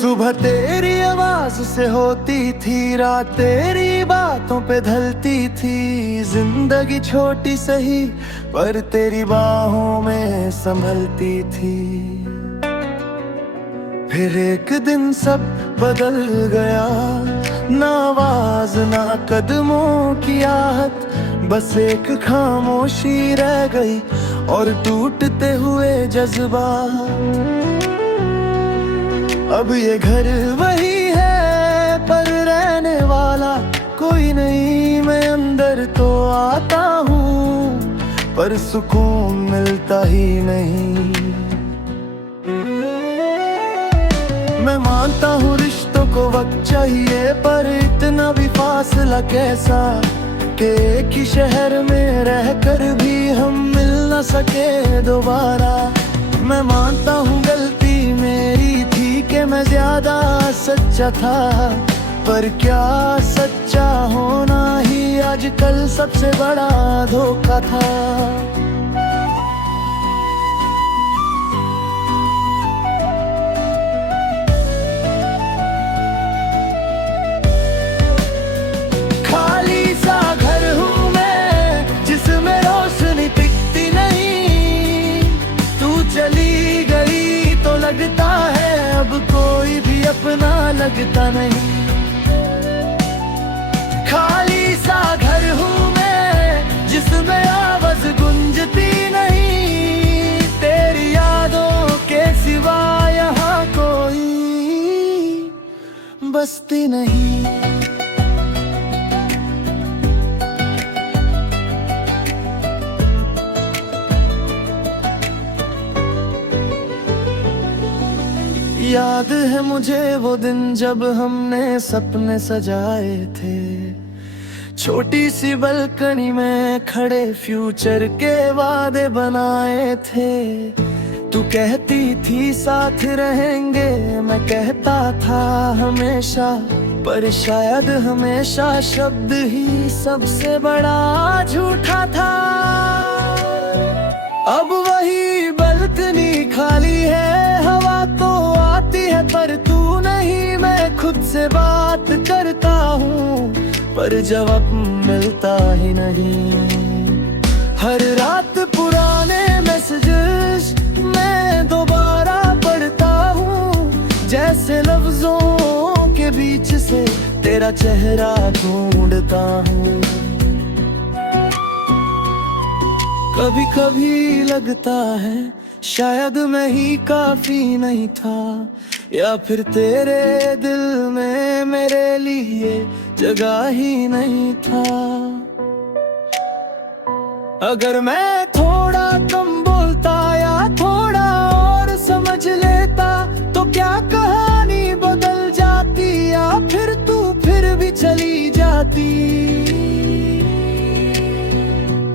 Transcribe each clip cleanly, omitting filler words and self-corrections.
सुबह तेरी आवाज से होती थी, रात तेरी बातों पे ढलती थी। जिंदगी छोटी सही पर तेरी बाहों में संभलती थी। फिर एक दिन सब बदल गया, ना आवाज ना कदमों की आहट, बस एक खामोशी रह गई और टूटते हुए जज्बात। अब ये घर वही है पर रहने वाला कोई नहीं। मैं अंदर तो आता हूँ पर सुकून मिलता ही नहीं। मैं मानता हूँ रिश्तों को वक्त चाहिए, पर इतना भी फासला कैसा कि एक ही शहर में रहकर भी हम मिल न सके दोबारा। मैं मानता हूँ गलती मेरी थी कि मैं ज्यादा सच्चा था, पर क्या सच्चा होना ही आजकल सबसे बड़ा धोखा था। खाली सा घर हूँ मैं जिसमें रोशनी टिकती नहीं। तू चली गई तो लगता है अब कोई भी अपना लगता नहीं। खाली सा घर हूँ मैं जिसमें आवाज गूंजती नहीं। तेरी यादों के सिवा यहाँ कोई बसती नहीं। याद है मुझे वो दिन जब हमने सपने सजाए थे, छोटी सी बलकनी में खड़े फ्यूचर के वादे बनाए थे। तू कहती थी साथ रहेंगे, मैं कहता था हमेशा, पर शायद हमेशा शब्द ही सबसे बड़ा झूठा था। अब वही बलकनी खाली है, हवा तो आती है पर तू नहीं। मैं खुद से बात करता हूँ पर जवाब मिलता ही नहीं। हर रात पुराने मैसेजेस मैं दोबारा पढ़ता हूँ, जैसे लफ्जों के बीच से तेरा चेहरा ढूंढता हूँ। कभी कभी लगता है शायद मैं ही काफी नहीं था, या फिर तेरे दिल में मेरे लिए जगह ही नहीं था। अगर मैं थोड़ा कम बोलता या थोड़ा और समझ लेता तो क्या कहानी बदल जाती, या फिर तू फिर भी चली जाती।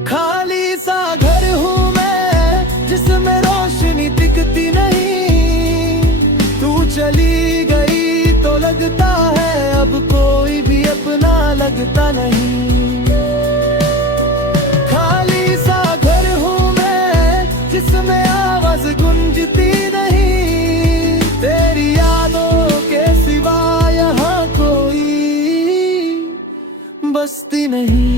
खाली सा घर हूँ मैं जिसमें रोशनी टिकती नहीं। तू चली गई तो लगता है अब कोई भी अपना लगता नहीं। खाली सा घर हूँ मैं जिसमें आवाज गूंजती नहीं। तेरी यादों के सिवा यहाँ कोई बसती नहीं।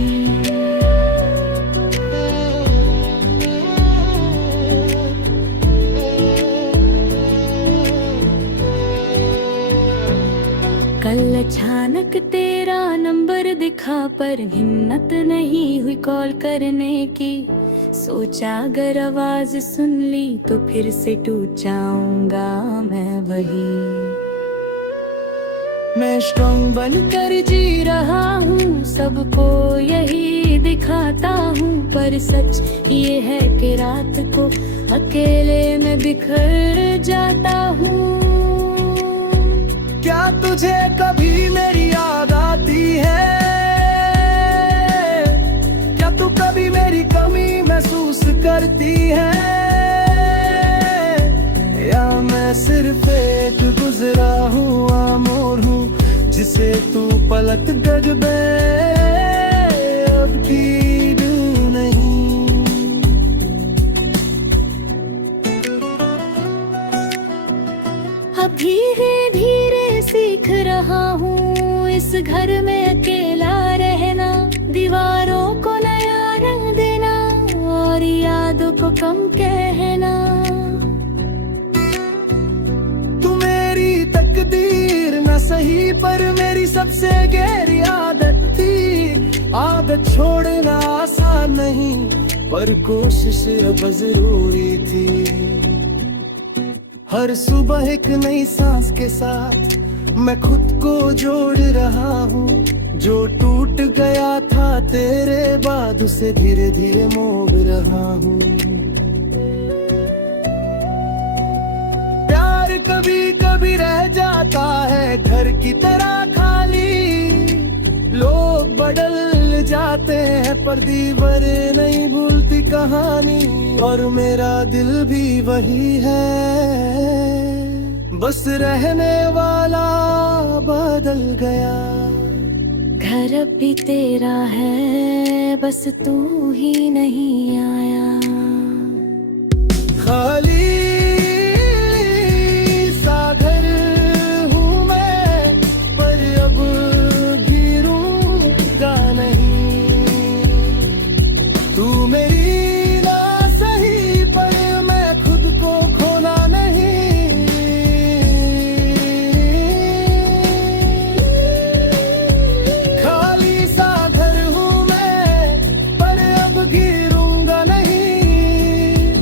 कल अचानक तेरा नंबर दिखा पर हिम्मत नहीं हुई कॉल करने की। सोचा अगर आवाज सुन ली तो फिर से टूट जाऊंगा मैं वही। मैं स्ट्रॉन्ग बनकर जी रहा हूँ, सबको यही दिखाता हूँ, पर सच ये है कि रात को अकेले में बिखर जाता हूँ। क्या तुझे कभी मेरी याद आती है? क्या तू कभी मेरी कमी महसूस करती है? या मैं सिर्फ एक गुजरा हुआ मोड़ हूँ जिसे तू पलट कर दे अब भी नहीं। अब धीरे धीरे सीख रहा हूँ इस घर में अकेला रहना, दीवारों को नया रंग देना और यादों को कम कहना। तू मेरी तकदीर न सही पर मेरी सबसे गहरी आदत थी। आदत छोड़ना आसान नहीं पर कोशिश अब जरूरी थी। हर सुबह एक नई सांस के साथ मैं खुद को जोड़ रहा हूँ। जो टूट गया था तेरे बाद उसे धीरे धीरे मोड़ रहा हूँ। प्यार कभी कभी रह जाता है घर की तरह खाली। लोग बदल जाते हैं पर दीवारें नहीं भूलती कहानी। और मेरा दिल भी वही है, बस रहने वाला बदल गया। घर अब भी तेरा है, बस तू ही नहीं आया। खाली सा घर हूँ मैं पर अब गिरूंगा नहीं। तू मेरी ना सही पर मैं खुद को खोना नहीं। खाली सा घर हूँ मैं पर अब गिरूंगा नहीं।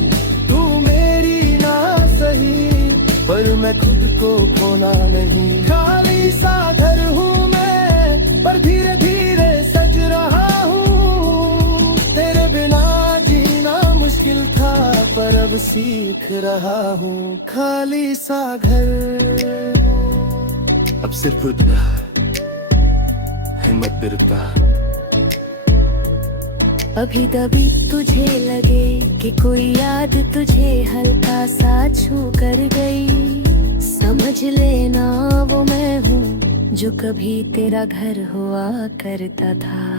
तू मेरी ना सही पर मैं खुद को खोना नहीं। खाली सा घर हूँ मैं पर धीरे धीरे सज रहा हूँ। तेरे बिना जीना मुश्किल था पर अब सीख रहा हूँ। खाली सा घर अब सिर्फ हिम्मत पे रुकता। अभी तभी तुझे लगे कि कोई याद तुझे हल्का सा छू कर गई। समझ लेना वो मैं हूँ जो कभी तेरा घर हुआ करता था।